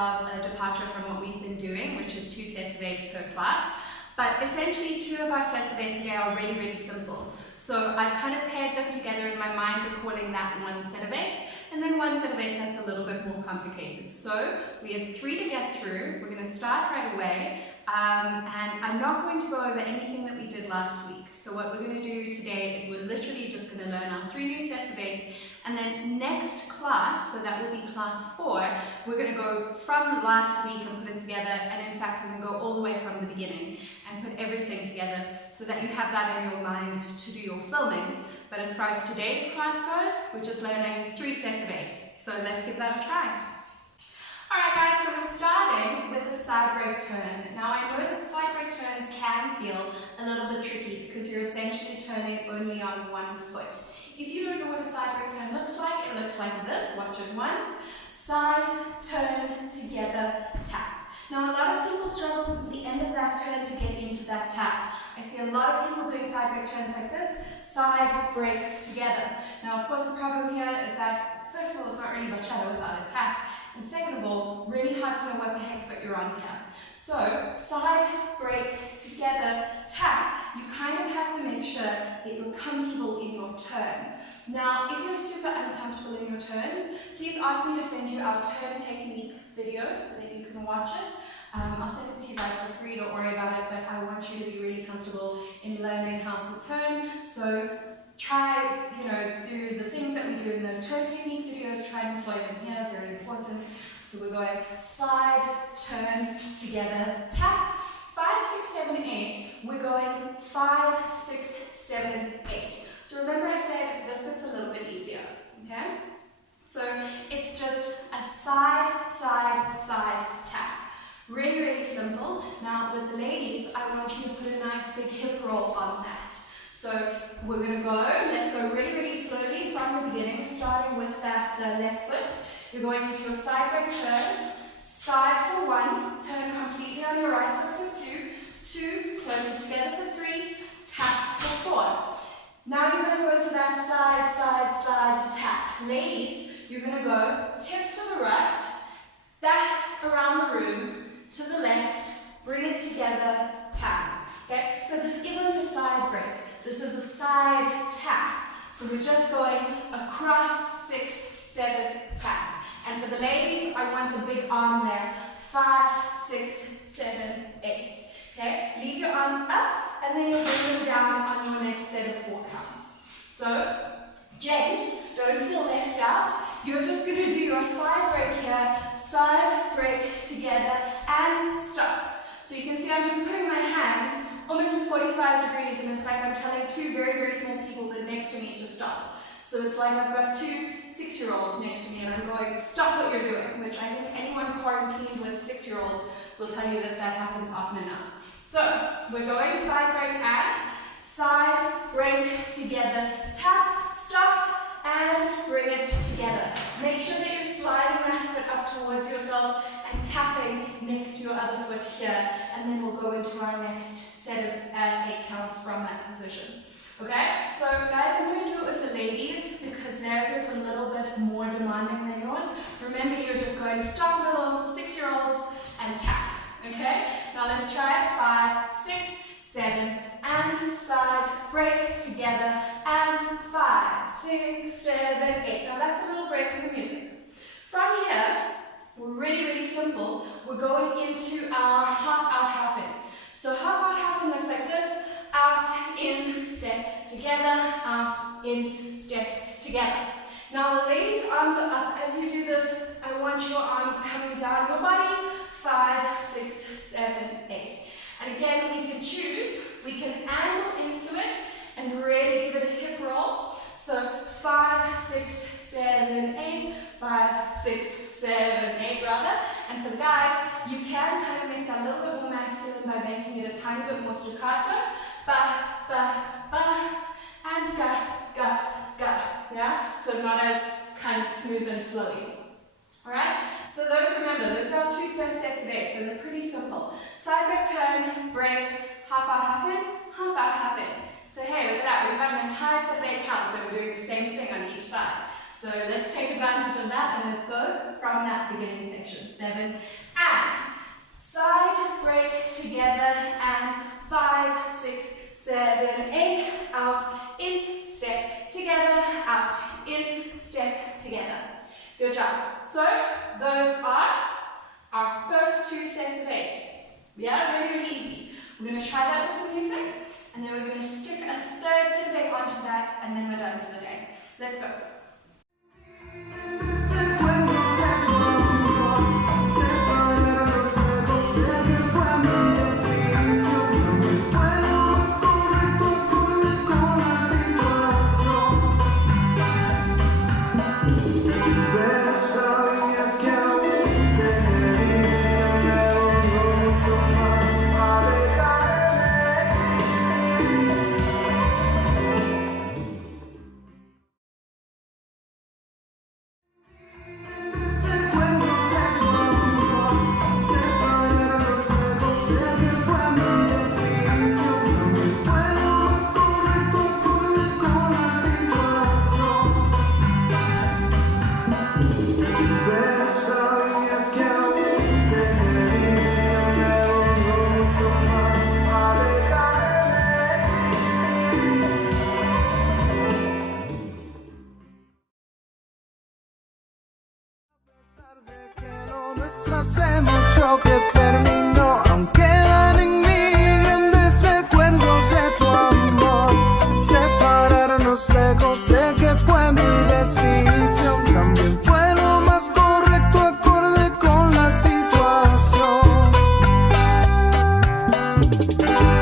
of a departure from what we've been doing, which is 2 sets of 8 per class. But essentially 2 of our sets of 8 today are really, really simple. So I've kind of paired them together in my mind, recalling that 1 set of 8, and then 1 set of 8 that's a little bit more complicated. So we have 3 to get through. We're going to start right away. And I'm not going to go over anything that we did last week. So what we're going to do today is we're literally just going to learn our 3 new sets of 8, and then next class, so that will be class 4, we're going to go from last week and put it together, and in fact we're going to go all the way from the beginning and put everything together so that you have that in your mind to do your filming. But as far as today's class goes, we're just learning 3 sets of 8. So let's give that a try. Alright guys, so we're starting with a side break turn. Now I know that side break turns can feel a little bit tricky because you're essentially turning only on 1 foot. If you don't know what a side break turn looks like, it looks like this. Watch it once. Side, turn, together, tap. Now a lot of people struggle with the end of that turn to get into that tap. I see a lot of people doing side break turns like this, side, break, together. Now of course the problem here is that first of all, it's not really bachata without a tap, and second of all, really hard to know what the heck foot you're on here. So, side, break, together, tap, you kind of have to make sure that you're comfortable in your turn. Now, if you're super uncomfortable in your turns, please ask me to send you our turn technique video so that you can watch it. I'll send it to you guys for free, don't worry about it, but I want you to be really comfortable in learning how to turn. So, try, do the things that we do in those turn technique videos, try and employ them here, very important. So we're going side, turn, together, tap. 5, 6, 7, 8. We're going 5, 6, 7, 8. So remember I said this bit's a little bit easier, okay? So it's just a side, side, side tap. Really, really simple. Now with the ladies, I want you to put a nice big hip roll on that. So we're going to go, let's go really, really slowly from the beginning, starting with that left foot. You're going into your side break turn, side for 1, turn completely on your right foot for 2, 2, close it together for 3, tap for 4. Now you're going to go into that side, side, side tap. Ladies, you're going to go hip to the right, back around the room, to the left, bring it together, tap. Okay, so this isn't a side break. This is a side tap. So we're just going across 6, 7, tap. And for the ladies, I want a big arm there. 5, 6, 7, 8. Okay? Leave your arms up, and then you'll bring them down on your next set of 4 counts. So, gents, don't feel left out. You're just going to do your side break here, side break together, and stop. So you can see I'm just putting my hands almost at 45 degrees, and it's like I'm telling 2 very, very small people that next to me to stop. So it's like I've got 2 6-year-olds next to me, and I'm going, stop what you're doing, which I think anyone quarantined with 6-year-olds will tell you that that happens often enough. So we're going side break and side break together, tap, stop, and bring it together. Make sure that you're sliding that foot up towards yourself and tapping next to your other foot here, and then we'll go into our next set of 8 counts from that position. Okay, so guys, I'm going to do it with the ladies because theirs is a little bit more demanding than yours. Remember, you're just going stop little 6-year-olds and tap. Okay, now let's try it. 5, 6, 7, and side break together, and 5, 6, 7, 8. Now that's a little break in the music. From here, we're really, really simple. We're going into our half out, half in. So half out, half in looks like this. Out, in, step, together, out, in, step, together. Now the ladies' arms are up. As you do this, I want your arms coming down your body. 5, 6, 7, 8. And again, we can choose. We can angle into it and really give it a hip roll. So 5, 6, 7, 8. 5, 6, 7, 8 rather. And for the guys, you can kind of make that a little bit more masculine by making it a tiny bit more staccato. Ba, ba, ba, and ga, ga, ga. Yeah? So not as kind of smooth and flowy. Alright? So those, remember, those are our 2 first sets of 8, so they're pretty simple. Side break, turn, break, half out, half in, half out, half in. So hey, look at that, we've got an entire set of 8 counts where we're doing the same thing on each side. So let's take advantage of that and let's go from that beginning section. 7 and side break together and 5, 6, 7, 8, out, in, step, together, out, in, step, together. Good job. So those are our first 2 sets of 8. Yeah, really, really easy. We're going to try that with some music, and then we're going to stick a 3rd set of 8 onto that, and then we're done for the day. Let's go. Hace mucho que terminó, aunque quedan en mí grandes recuerdos de tu amor. Separarnos lejos, sé que fue mi decisión, también fue lo más correcto acorde con la situación.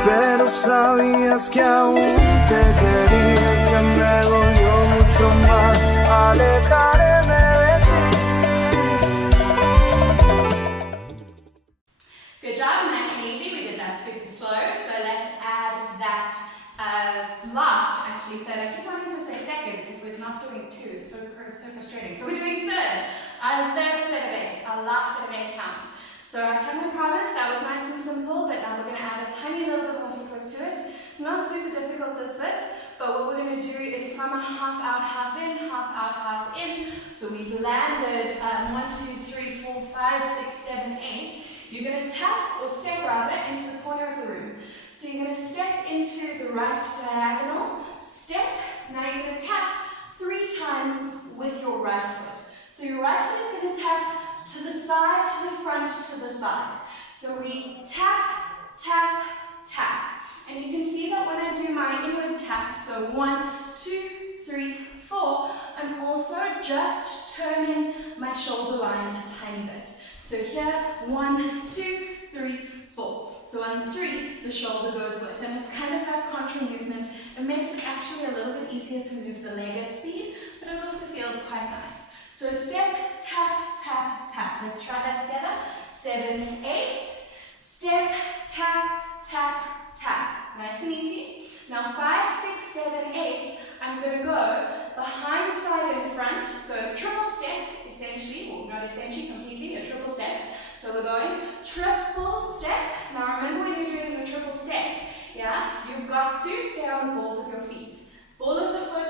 Pero sabías que aún te quería, que me dolió mucho más alejarme de ti. Good job, nice and easy. We did that super slow. So let's add that last, actually 3rd. I keep wanting to say 2nd because we're not doing 2. It's so frustrating. So we're doing 3rd. Our 3rd set of 8. Our last set of 8 counts. So I kind of promised that was nice and simple, but now we're going to add a tiny little bit more footwork to it. Not super difficult this bit, but what we're going to do is from a half out, half in, half out, half in. So we've landed 1, 2, 3, 4, 5, 6, 7, 8. You're going to tap, or step rather, into the corner of the room. So you're going to step into the right diagonal, step, now you're going to tap 3 times with your right foot. So your right foot is going to tap to the side, to the front, to the side. So we tap, tap, tap. And you can see that when I do my inward tap, so 1, 2, 3, 4, I'm also just turning my shoulder line a tiny bit. So here, 1, 2, 3, 4. So on 3, the shoulder goes with, and it's kind of that contra movement. It makes it actually a little bit easier to move the leg at speed, but it also feels quite nice. So step, tap, tap, tap. Let's try that together. 7, 8. Step, tap, tap, tap. Nice and easy. Now 5, 6, 7, 8. I'm going to go behind, side, and front. So triple step, essentially, or not essentially, completely, a triple step. So we're going triple step. Now remember when you're doing your triple step, yeah, you've got to stay on the balls of your feet. Ball of the foot,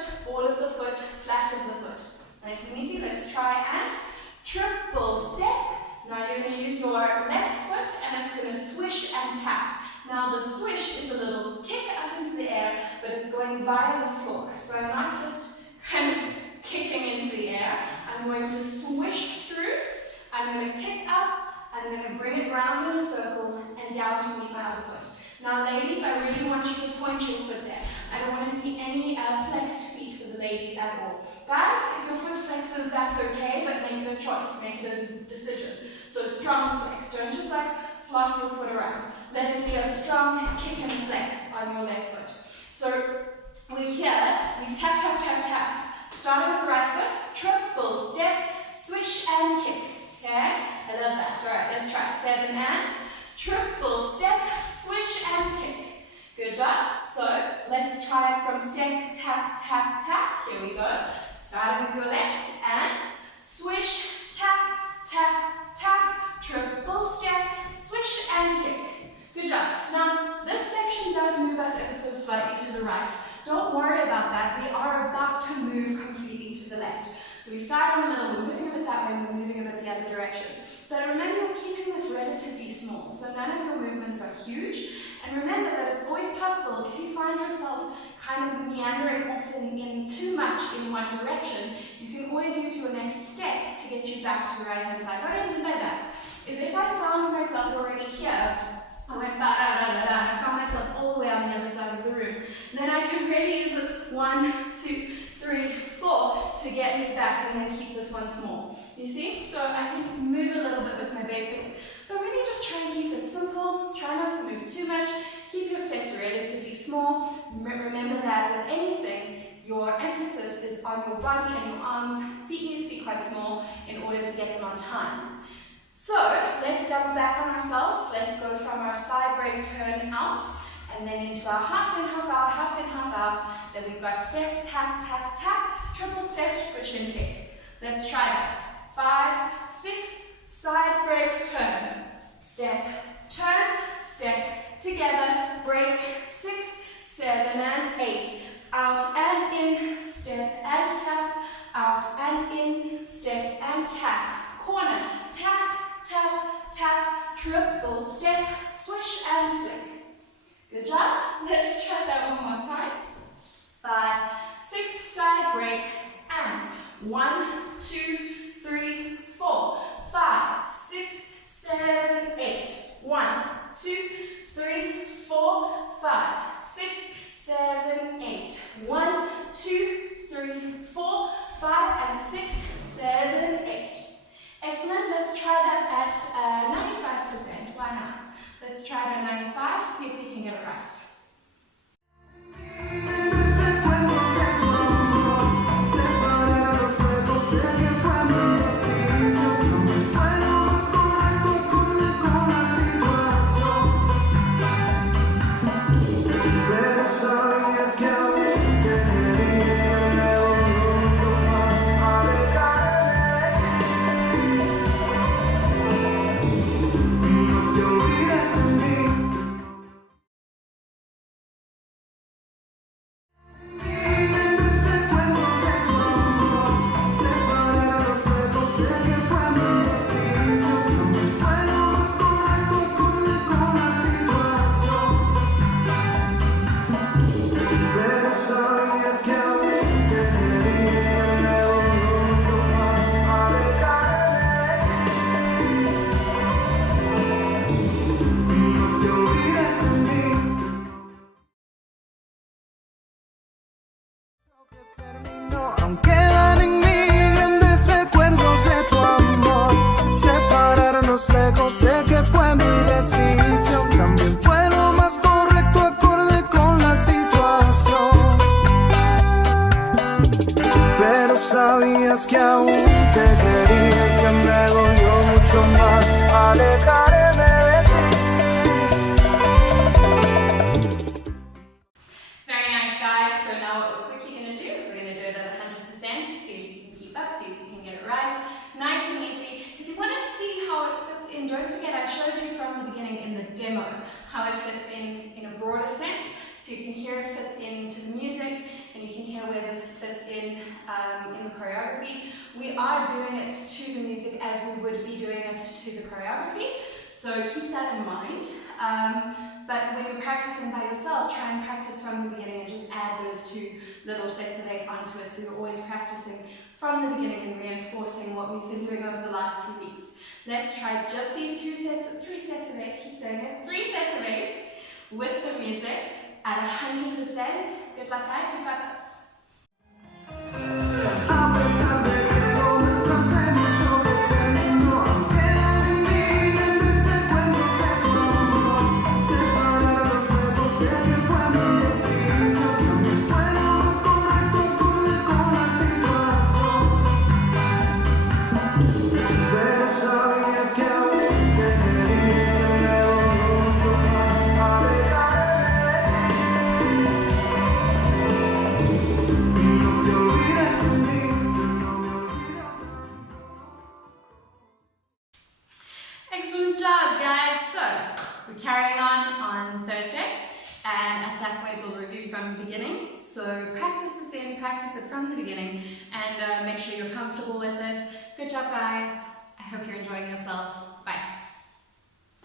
flat of the foot. Nice and easy. Let's try and triple step. Now you're going to use your left foot and it's going to swish and tap. Now the swish is a little kick up into the air, but it's going via the floor. So I'm not just kind of kicking into the air. I'm going to swish through. I'm going to kick up. I'm going to bring it round in a circle and down to meet my other foot. Now ladies, I really want you to point your foot there. I don't want to see any flexed feet for the ladies at all. Guys, if your foot flexes, that's okay, but make it a choice. Make it a decision. So strong flex. Don't just like flop your foot around. Let it be a strong kick and flex on your left foot. So we're here, we've tap, tap, tap, tap. Starting with the right foot, triple step, swish and kick. Okay? I love that. Alright, let's try. 7 and triple step, swish and kick. Good job. So let's try it from step, tap, tap, tap. Here we go. Starting with your left and swish, tap, tap, tap, triple step, swish and kick. Good job. Now, this section does move us ever so slightly to the right. Don't worry about that. We are about to move completely to the left. So So we start in the middle, we're moving a bit that way, and we're moving a bit the other direction. But remember, you're keeping this relatively small, so none of your movements are huge. And remember that it's always possible, if you find yourself kind of meandering off in too much in one direction, you can always use your next step to get you back to the right-hand side. What I mean by that is if I found myself already here, I went ba-da-da-da-da, I found myself all the way on the other side of the room, then I can really use this 1, 2, 3, 4 to get me back and then keep this one small. You see? So I can move a little bit with my basics, but really just try and keep it simple. Try not to move too much. Keep your steps relatively small. Remember that with anything, your emphasis is on your body and your arms. Feet need to be quite small in order to get them on time. So let's double back on ourselves. Let's go from our side break turn out and then into our half in, half out, half in, half out. Then we've got step, tap, tap, tap, triple step, switch and kick. Let's try that. 5, 6, side break, turn. Step, turn, step, together, break, 6, 7 and 8. Out and in, step and tap, out and in, step and tap. Corner, tap, tap, tap, triple step, swish and flick. Good job. Let's try that one more time. 5, 6, side break, and 1, 2, 3, 4, 5, 6, 7, 8. 1, 2, 3, 4, 5, 6, 7, 8. 1, 2, 3, 4, 5, and 6, 7, 8. Excellent. Let's try that at 95%. Why not? Let's try it at 95, see if we can get it right. Quedan en mí grandes recuerdos de tu amor. Separarnos lejos, sé que fue mi decisión. También fue lo más correcto, acorde con la situación. Pero sabías que aún te quería, que me dolió mucho más alejarme de ti. Very nice, guys. So now what we're quickly going to do is we're going to do it at 100%, see if you can keep up, see if you can get it right. Nice and easy. If you want to see how it fits in, don't forget I showed you from the beginning in the demo how it fits in a broader sense. So you can hear it fits into the music and you can hear where this fits in the choreography. We are doing it to the music as we would be doing it to the choreography. So keep that in mind. But when you're practicing by yourself, try and practice from the beginning and just add those 2 little sets of 8 onto it. So you're always practicing from the beginning and reinforcing what we've been doing over the last few weeks. Let's try just these 3 sets of 8, keep saying it, 3 sets of 8 with some music at 100%. Good luck, guys, you got this. that point we'll review from the beginning. So practice this in, practice it from the beginning, and make sure you're comfortable with it. Good job, guys. I hope you're enjoying yourselves. Bye.